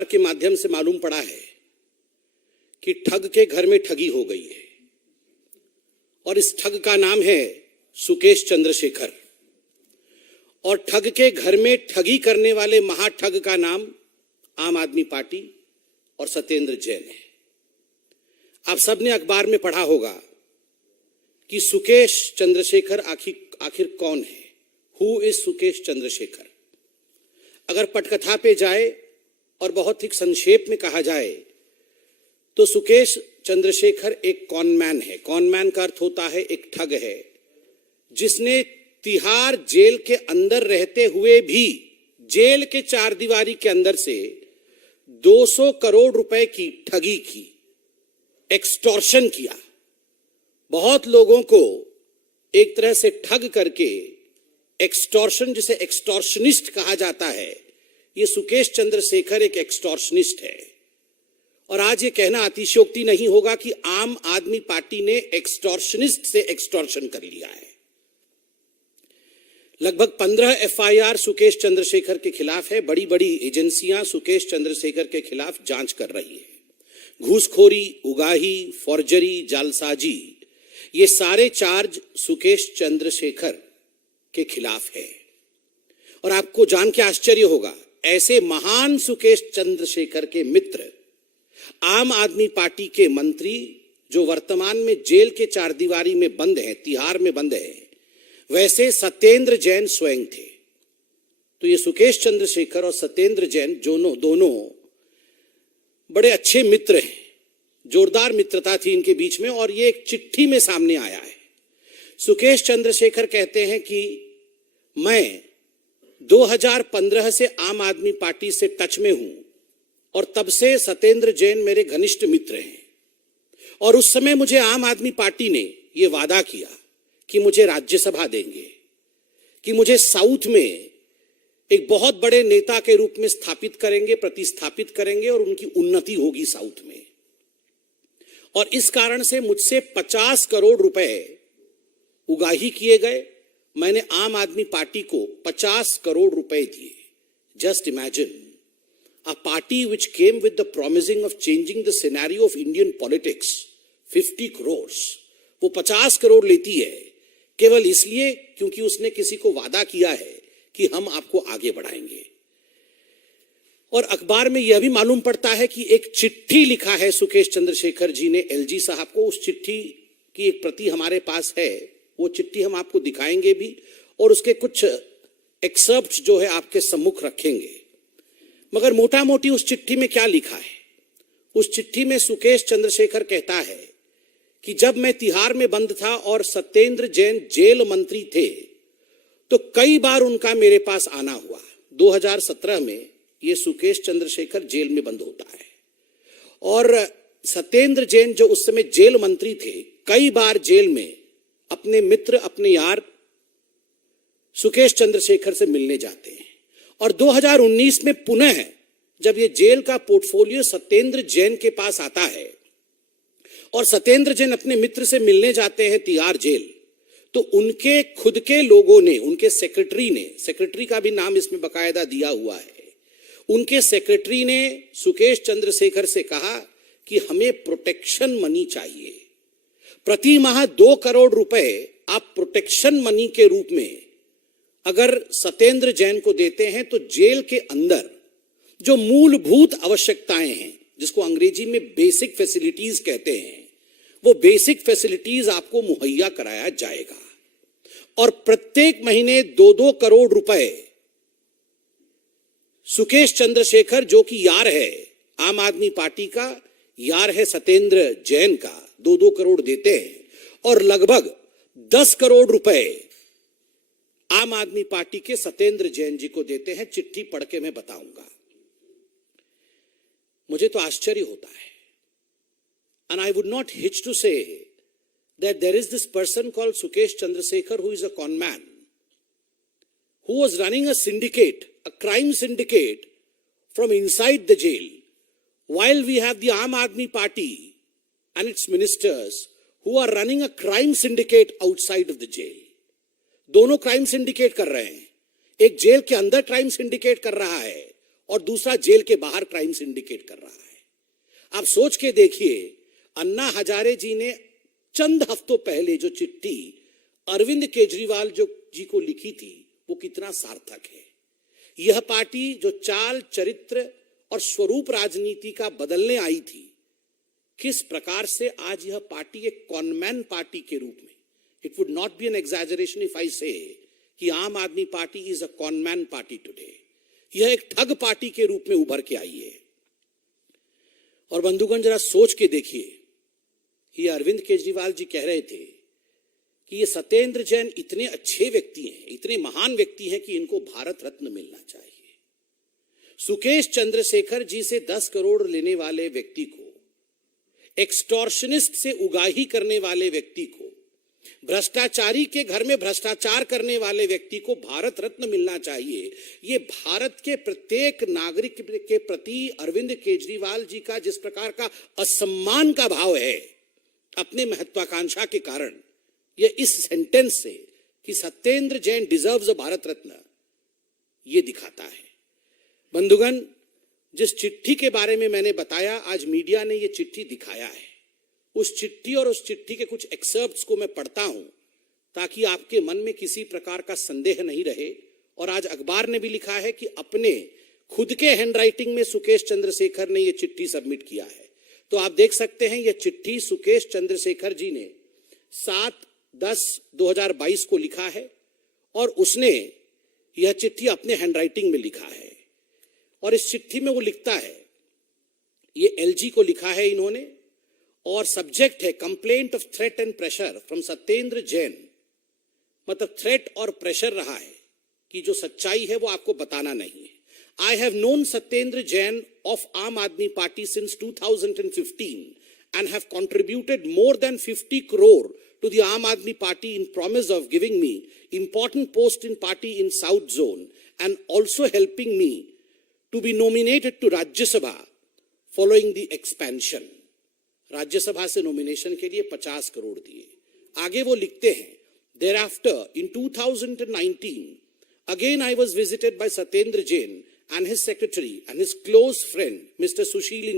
के माध्यम से मालूम पड़ा है कि ठग के घर में ठगी हो गई है और इस ठग का नाम है सुकेश चंद्रशेखर। और ठग के घर में ठगी करने वाले महाठग का नाम आम आदमी पार्टी और सत्येंद्र जैन है। आप सबने अखबार में पढ़ा होगा कि सुकेश चंद्रशेखर आखिर कौन है। Who is Sukesh Chandrashekhar? अगर पटकथा पे जाए और बहुत ही संक्षेप में कहा जाए तो सुकेश चंद्रशेखर एक कॉनमैन है। कॉनमैन का अर्थ होता है एक ठग है, जिसने तिहाड़ जेल के अंदर रहते हुए भी जेल के चार दीवारी के अंदर से 200 करोड़ रुपए की ठगी की, एक्सटॉर्शन किया। बहुत लोगों को एक तरह से ठग करके एक्सटॉर्शन, जिसे एक्सटॉर्शनिस्ट कहा जाता है, ये सुकेश चंद्रशेखर एक एक्सटॉर्शनिस्ट है। और आज ये कहना अतिशयोक्ति नहीं होगा कि आम आदमी पार्टी ने एक्सटॉर्शनिस्ट से एक्सटॉर्शन कर लिया है। लगभग 15 एफआईआर सुकेश चंद्रशेखर के खिलाफ है। बड़ी बड़ी एजेंसियां सुकेश चंद्रशेखर के खिलाफ जांच कर रही है। घूसखोरी, उगाही, फॉर्जरी, जालसाजी, ये सारे चार्ज सुकेश चंद्रशेखर के खिलाफ है। और आपको जान के आश्चर्य होगा, ऐसे महान सुकेश चंद्रशेखर के मित्र, आम आदमी पार्टी के मंत्री जो वर्तमान में जेल के चार दीवारी में बंद हैं, तिहाड़ में बंद हैं, वैसे सत्येंद्र जैन स्वयं थे। तो ये सुकेश चंद्रशेखर और सत्येंद्र जैन दोनों बड़े अच्छे मित्र हैं। जोरदार मित्रता थी इनके बीच में और ये एक चिट्ठी में सामने आया है। सुकेश चंद्रशेखर कहते हैं कि मैं 2015 से आम आदमी पार्टी से टच में हूं और तब से सत्येंद्र जैन मेरे घनिष्ठ मित्र हैं। और उस समय मुझे आम आदमी पार्टी ने यह वादा किया कि मुझे राज्यसभा देंगे, कि मुझे साउथ में एक बहुत बड़े नेता के रूप में स्थापित करेंगे, प्रतिस्थापित करेंगे और उनकी उन्नति होगी साउथ में। और इस कारण से मुझसे 50 करोड़ रुपए उगाही किए गए। मैंने आम आदमी पार्टी को 50 करोड़ रुपए दिए। Just imagine, a party which came with the promising of changing the scenario of Indian politics, 50 crores, वो 50 करोड़ लेती है केवल इसलिए क्योंकि उसने किसी को वादा किया है कि हम आपको आगे बढ़ाएंगे। और अखबार में यह भी मालूम पड़ता है कि एक चिट्ठी लिखा है सुकेश चंद्रशेखर जी ने एलजी साहब को। उस चिट्ठी की एक प्रति हमारे पास है, वो चिट्ठी हम आपको दिखाएंगे भी और उसके कुछ एक्सर्प्ट जो है आपके सम्मुख रखेंगे। मगर मोटा मोटी उस चिट्ठी में क्या लिखा है? उस चिट्ठी में सुकेश चंद्रशेखर कहता है कि जब मैं तिहाड़ में बंद था और सत्येंद्र जैन जेल मंत्री थे तो कई बार उनका मेरे पास आना हुआ। 2017 में ये सुकेश चंद्रशेखर जेल में बंद होता है और सत्येंद्र जैन जो उस समय जेल मंत्री थे, कई बार जेल में अपने मित्र, अपने यार सुकेश चंद्रशेखर से मिलने जाते हैं। और 2019 में पुनः जब ये जेल का पोर्टफोलियो सत्येंद्र जैन के पास आता है और सत्येंद्र जैन अपने मित्र से मिलने जाते हैं तिहाड़ जेल, तो उनके खुद के लोगों ने, उनके सेक्रेटरी ने, सेक्रेटरी का भी नाम इसमें बकायदा दिया हुआ है, उनके सेक्रेटरी ने सुकेश चंद्रशेखर से कहा कि हमें प्रोटेक्शन मनी चाहिए। प्रति माह 2 करोड़ रुपए आप प्रोटेक्शन मनी के रूप में अगर सत्येंद्र जैन को देते हैं तो जेल के अंदर जो मूलभूत आवश्यकताएं हैं, जिसको अंग्रेजी में बेसिक फैसिलिटीज कहते हैं, वो बेसिक फैसिलिटीज आपको मुहैया कराया जाएगा। और प्रत्येक महीने 2-2 करोड़ रुपए सुकेश चंद्रशेखर, जो कि यार है आम आदमी पार्टी का, यार है सत्येंद्र जैन का, 2-2 करोड़ देते हैं। और लगभग 10 करोड़ रुपए आम आदमी पार्टी के सत्येंद्र जैन जी को देते हैं। चिट्ठी पढ़ के मैं बताऊंगा। मुझे तो आश्चर्य होता है। And I would not hitch to say that there is this person called Sukesh Chandrasekhar who is a con man, who was running a syndicate, a crime syndicate from inside the jail, while we have the Aam Aadmi Party and its ministers who are running a crime syndicate outside of the jail. दोनों crime syndicate कर रहे हैं। एक jail के अंदर crime syndicate कर रहा है और दूसरा जेल के बाहर क्राइम सिंडिकेट कर रहा है। आप सोच के देखिए, अन्ना हजारे जी ने चंद हफ्तों पहले जो चिट्ठी अरविंद केजरीवाल जी को लिखी थी, वो कितना सार्थक है। यह पार्टी जो चाल, चरित्र और स्वरूप राजनीति का बदलने आई थी, किस प्रकार से आज यह पार्टी एक कॉनमैन पार्टी के रूप में, it would not be an exaggeration if I say कि Aam Aadmi Party is a conman party today, यह एक ठग पार्टी के रूप में उभर के आई है। और बंधुगण, जरा सोच के देखिए, ये अरविंद केजरीवाल जी कह रहे थे कि ये सत्येंद्र जैन इतने अच्छे व्यक्ति हैं, इतने महान व्यक्ति हैं कि इनको भारत रत्न मिलना चाहिए। सुकेश चंद्रशेखर जी से 10 करोड़ लेने वाले व्यक्ति को, एक्सटॉर्शनिस्ट से उगाही करने वाले व्यक्ति को, भ्रष्टाचारी के घर में भ्रष्टाचार करने वाले व्यक्ति को भारत रत्न मिलना चाहिए। ये भारत के प्रत्येक नागरिक के प्रति अरविंद केजरीवाल जी का जिस प्रकार का असम्मान का भाव है अपने महत्वाकांक्षा के कारण, ये इस सेंटेंस से कि सत्येंद्र जैन डिजर्व्स अ भारत रत्न, ये दिखाता है। बंधुगण, जिस चिट्ठी के बारे में मैंने बताया, आज मीडिया ने ये चिट्ठी दिखाया है। उस चिट्ठी और उस चिट्ठी के कुछ एक्सर्प्ट्स को मैं पढ़ता हूं ताकि आपके मन में किसी प्रकार का संदेह नहीं रहे। और आज अखबार ने भी लिखा है कि अपने खुद के हैंडराइटिंग में सुकेश चंद्रशेखर ने यह चिट्ठी सबमिट किया है। तो आप देख सकते हैं, यह चिट्ठी सुकेश चंद्रशेखर जी ने 7/10/2022 को लिखा है और उसने यह चिट्ठी अपने हैंडराइटिंग में लिखा है। और इस चिट्ठी में वो लिखता है, ये एलजी को लिखा है इन्होंने, और सब्जेक्ट है complaint of threat and pressure from Satyendra Jain. मतलब थ्रेट और प्रेशर रहा है कि जो सच्चाई है वो आपको बताना नहीं है। I have known Satyendra Jain of Aam Aadmi Party since 2015 and have contributed more than 50 crore to the Aam Aadmi Party in promise of giving me important post in party in South Zone and also helping me to be nominated to Rajya Sabha following the expansion. राज्य सभा से nomination के लिए 50 करोड़ दिए। आगे वो लिखते हैं, thereafter in 2019 again I was visited by Satyendra Jain and his secretary and his close friend Mr. Sushil